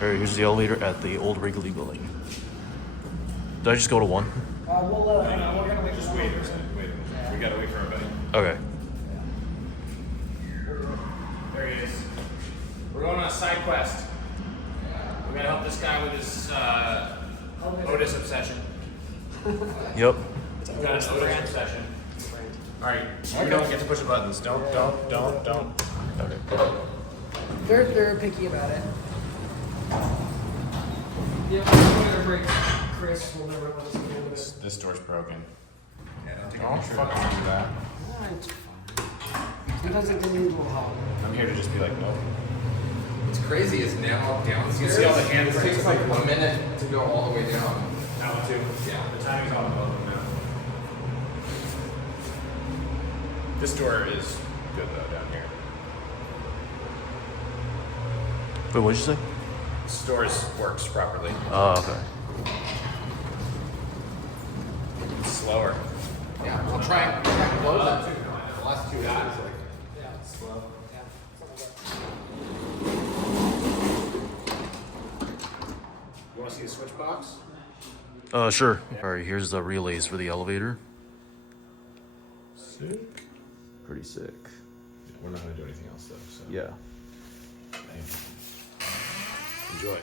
Alright, here's the elevator at the old Wrigley building. Did I just go to one? We're gonna wait. Just wait. Wait. We gotta wait for everybody. Okay. There he is. We're going on a side quest. We're gonna help this guy with his OTIS obsession. Yep. We've got an OTIS obsession. Alright, you don't get to push the buttons. Don't. Okay. They're picky about it. Yeah, we're gonna break Chris will never let us do this. This door's broken. Don't fucking do that. It's fine. Sometimes it can be a little hot. I'm here to just be like, nope. What's crazy is now downstairs. You see all the It handprints. takes like 1 minute to go all the way down. That one too. Yeah. The timing's all about them now. This door is good though down here. Wait, what'd you say? This door works properly. Oh, okay. It's slower. Yeah, we'll try and close it. The last 2 guys, like, Yeah, it's slow. Yeah. You wanna see the switch box? Sure. Alright, here's the relays for the elevator. Sick. Pretty sick. We're not gonna do anything else though, so. Yeah. Enjoy.